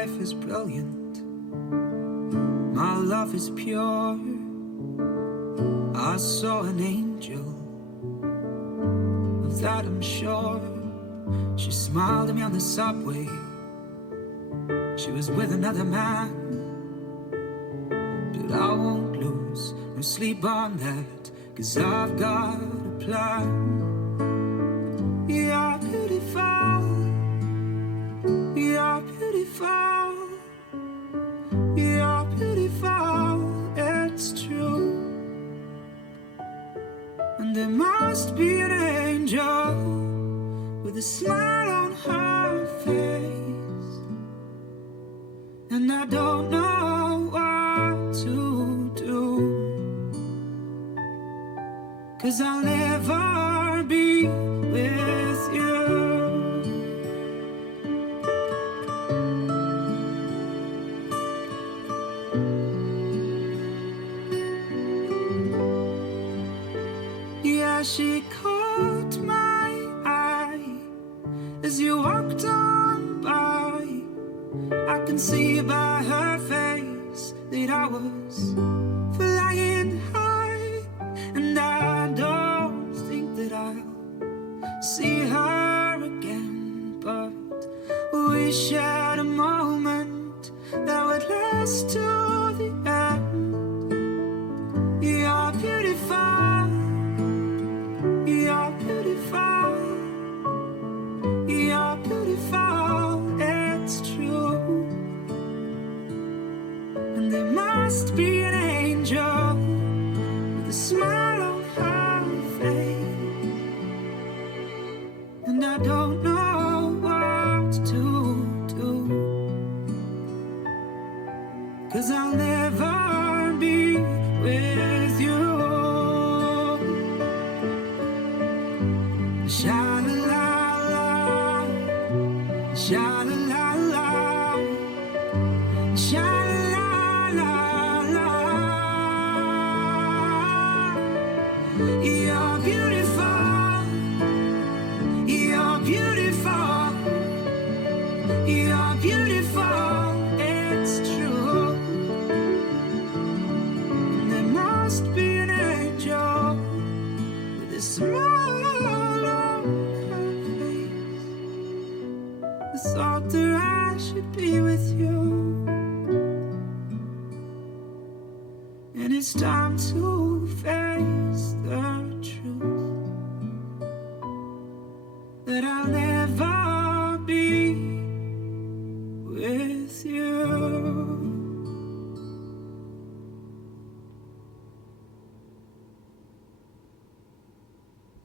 life is brilliant, my love is pure. I saw an angel, of that I'm sure. She smiled at me on the subway, she was with another man. But I won't lose no sleep on that, 'cause I've got a plan. You're beautiful, you're beautiful, you're beautiful, it's true. And there must be an angel with a smile on her face, and I don't know what to do, 'cause I'll never be with you. Yeah, she caught my eye as you walked on by. I can see by her face that I was flying high, and I don't think that I'll see her again, but we shared a moment that would last to the end. You're beautiful, you're beautiful, you're beautiful, it's true. And there must be an angel with a smile on her face, and I don't know what to do, 'cause I'll never be with you. Sha-la-la-la, sha-la-la-la, sha-la-la-la. You're beautiful, you're beautiful, you're beautiful, it's true. And there must be an angel with a smile on her face. The thought that I should be with you, and it's time to face the truth that I'll never